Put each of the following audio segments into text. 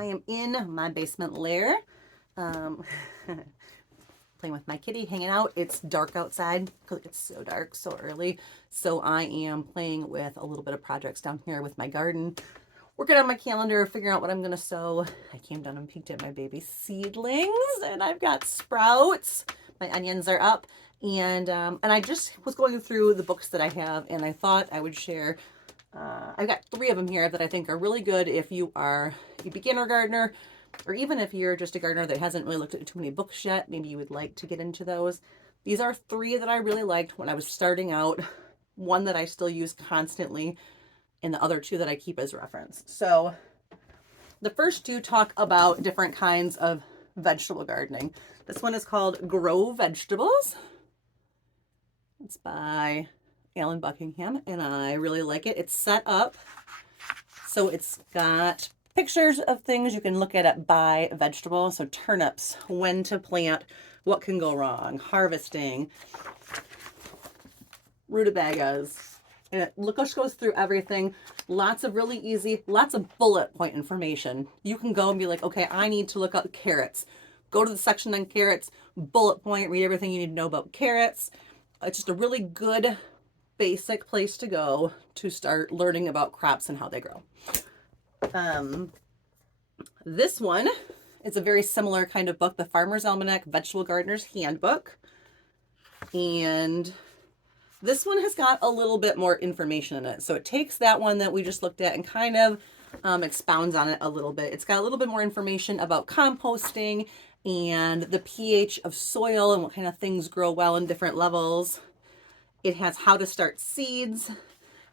I am in my basement lair, um, playing with my kitty, hanging out. It's dark outside because it's so dark so early. So I am playing with a little bit of projects down here with my garden, working on my calendar, figuring out what I'm going to sow. I came down and peeked at my baby seedlings, and I've got sprouts. My onions are up, and I just was going through the books that I have, and I thought I would share. I've got 3 of them here that I think are really good if you are a beginner gardener, or even if you're just a gardener that hasn't really looked at too many books yet. Maybe you would like to get into those. These are 3 that I really liked when I was starting out, one that I still use constantly, and the other 2 that I keep as reference. So the first 2 talk about different kinds of vegetable gardening. This one is called Grow Vegetables. It's by Alan Buckingham, and I really like it. It's set up so it's got pictures of things you can look at it by vegetable. So turnips, when to plant, what can go wrong, harvesting, rutabagas, and it just goes through everything. Lots of really easy, lots of bullet point information. You can go and be like, okay, I need to look up carrots. Go to the section on carrots, bullet point, read everything you need to know about carrots. It's just a really good basic place to go to start learning about crops and how they grow. This one is a very similar kind of book, the Farmer's Almanac Vegetable Gardener's Handbook. And this one has got a little bit more information in it. So it takes that one that we just looked at and kind of expounds on it a little bit. It's got a little bit more information about composting and the pH of soil and what kind of things grow well in different levels. It has how to start seeds,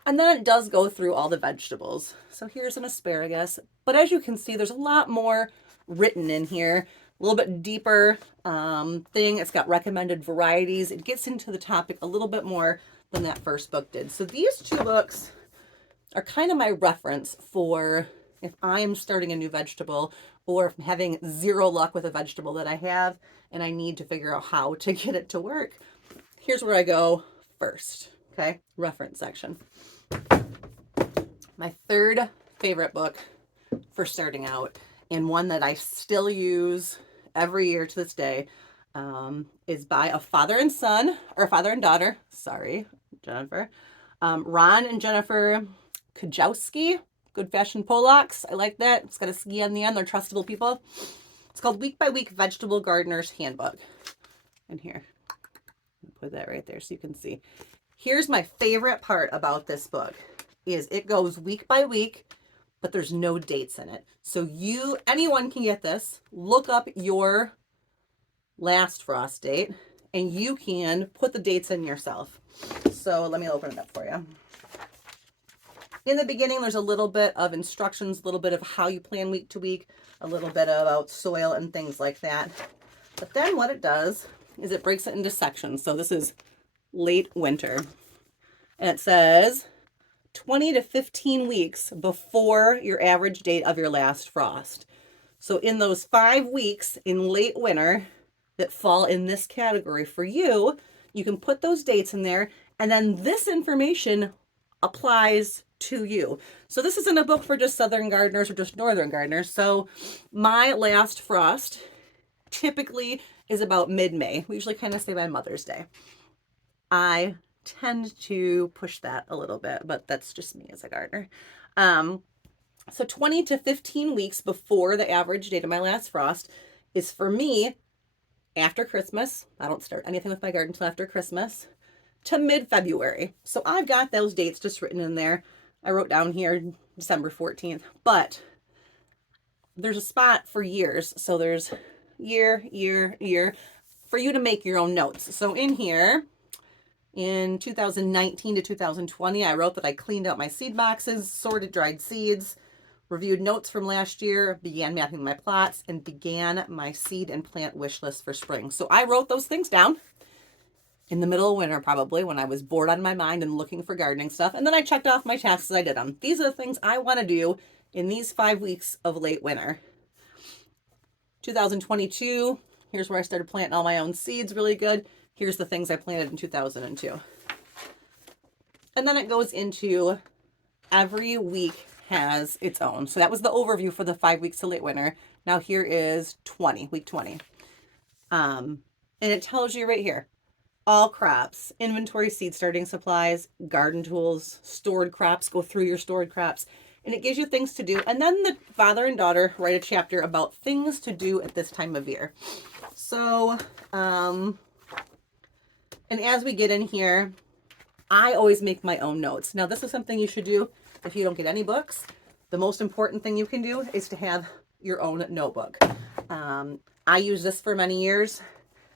and then it does go through all the vegetables. So here's an asparagus, but as you can see, there's a lot more written in here, a little bit deeper thing. It's got recommended varieties. It gets into the topic a little bit more than that first book did. So these 2 books are kind of my reference for if I am starting a new vegetable, or if I'm having 0 luck with a vegetable that I have and I need to figure out how to get it to work. Here's where I go first. Okay, reference section. My 3rd favorite book for starting out, and one that I still use every year to this day, is by a father and son, or a father and daughter. Sorry, Jennifer. Ron and Jennifer Kujawski, Good Fashioned Polacks. I like that. It's got a ski on the end. They're trustable people. It's called Week by Week Vegetable Gardener's Handbook. And here, put that right there so you can see. Here's my favorite part about this book is it goes week by week, but there's no dates in it. So anyone can get this, look up your last frost date, and you can put the dates in yourself. So let me open it up for you. In the beginning, there's a little bit of instructions, a little bit of how you plan week to week, a little bit about soil and things like that. But then what it does is it breaks it into sections. So this is late winter, and it says 20 to 15 weeks before your average date of your last frost. So in those 5 weeks in late winter that fall in this category for you, you can put those dates in there, and then this information applies to you. So this isn't a book for just southern gardeners or just northern gardeners. So my last frost typically is about mid-May. We usually kind of say by Mother's Day. I tend to push that a little bit, but that's just me as a gardener. So 20 to 15 weeks before the average date of my last frost is for me after Christmas. I don't start anything with my garden until after Christmas to mid-February. So I've got those dates just written in there. I wrote down here December 14th, but there's a spot for years. So there's year for you to make your own notes. So in here, in 2019 to 2020, I wrote that I cleaned out my seed boxes, sorted dried seeds, reviewed notes from last year, began mapping my plots, and began my seed and plant wish list for spring. So I wrote those things down in the middle of winter, probably when I was bored out of my mind and looking for gardening stuff. And then I checked off my tasks as I did them. These are the things I want to do in these 5 weeks of late winter. 2022, here's where I started planting all my own seeds really good. Here's the things I planted in 2002. And then it goes into every week has its own. So that was the overview for the 5 weeks to late winter. Now here is week 20. And it tells you right here, all crops, inventory, seed starting supplies, garden tools, stored crops, go through your stored crops. And it gives you things to do. And then the father and daughter write a chapter about things to do at this time of year. So, and as we get in here, I always make my own notes. Now, this is something you should do if you don't get any books. The most important thing you can do is to have your own notebook. I use this for many years.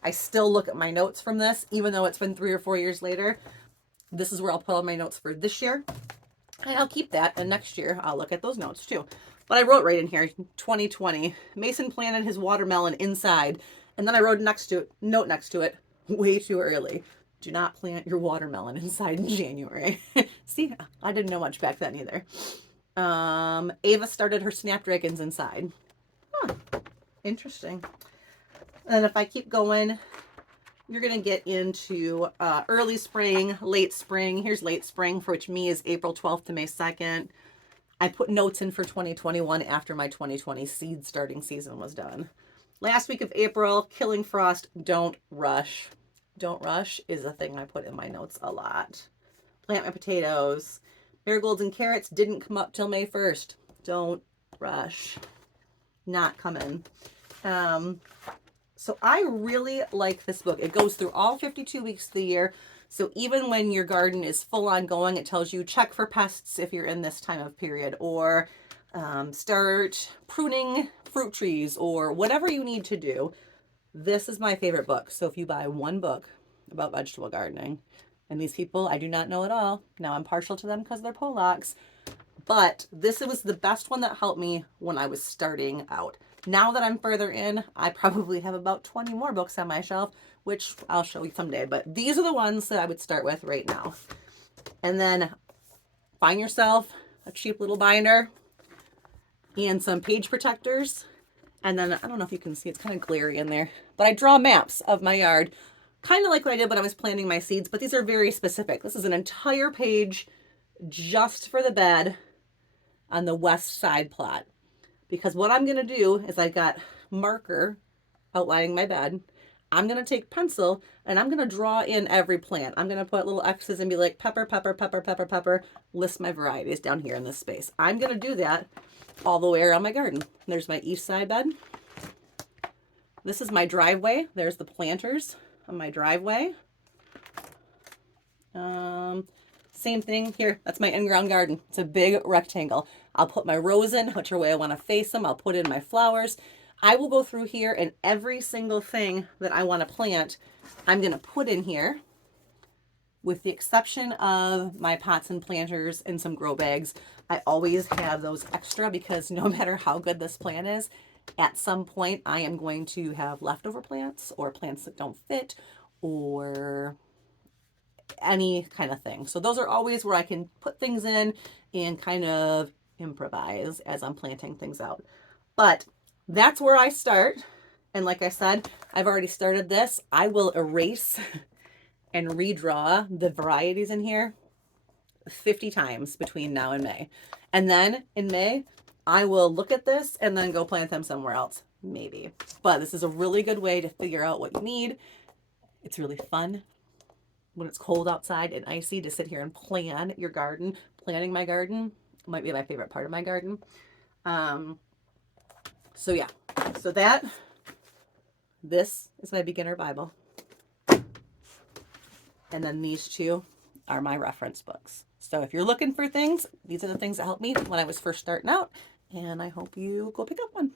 I still look at my notes from this, even though it's been 3 or 4 years later. This is where I'll put all my notes for this year. And I'll keep that, and next year I'll look at those notes too. But I wrote right in here, 2020, Mason planted his watermelon inside. And then I wrote note next to it, way too early. Do not plant your watermelon inside in January. See, I didn't know much back then either. Ava started her snapdragons inside. Huh, interesting. And if I keep going, you're going to get into early spring, late spring. Here's late spring, for which me is April 12th to May 2nd. I put notes in for 2021 after my 2020 seed starting season was done. Last week of April, killing frost, don't rush. Don't rush is a thing I put in my notes a lot. Plant my potatoes. Marigolds and carrots didn't come up till May 1st. Don't rush. Not coming. So I really like this book. It goes through all 52 weeks of the year. So even when your garden is full on going, it tells you check for pests if you're in this time of period, or start pruning fruit trees, or whatever you need to do. This is my favorite book. So if you buy one book about vegetable gardening, and these people I do not know at all, now I'm partial to them because they're Polacks, but this was the best one that helped me when I was starting out. Now that I'm further in, I probably have about 20 more books on my shelf, which I'll show you someday. But these are the ones that I would start with right now. And then find yourself a cheap little binder and some page protectors. And then, I don't know if you can see, it's kind of glary in there, but I draw maps of my yard, kind of like what I did when I was planting my seeds, but these are very specific. This is an entire page just for the bed on the west side plot. Because what I'm going to do is I got marker outlining my bed. I'm going to take pencil and I'm going to draw in every plant. I'm going to put little X's and be like pepper, pepper, pepper, pepper, pepper, list my varieties down here in this space. I'm going to do that all the way around my garden. There's my east side bed. This is my driveway. There's the planters on my driveway. Same thing here. That's my in-ground garden. It's a big rectangle. I'll put my rows in, whichever way I want to face them. I'll put in my flowers. I will go through here, and every single thing that I want to plant, I'm going to put in here, with the exception of my pots and planters and some grow bags. I always have those extra because no matter how good this plant is, at some point I am going to have leftover plants or plants that don't fit or any kind of thing. So those are always where I can put things in and kind of improvise as I'm planting things out. But that's where I start. And like I said, I've already started this. I will erase and redraw the varieties in here 50 times between now and May. And then in May, I will look at this and then go plant them somewhere else, maybe. But this is a really good way to figure out what you need. It's really fun when it's cold outside and icy to sit here and plan your garden. Planting my garden might be my favorite part of my garden. So yeah, so this is my beginner Bible. And then these two are my reference books. So if you're looking for things, these are the things that helped me when I was first starting out. And I hope you go pick up one.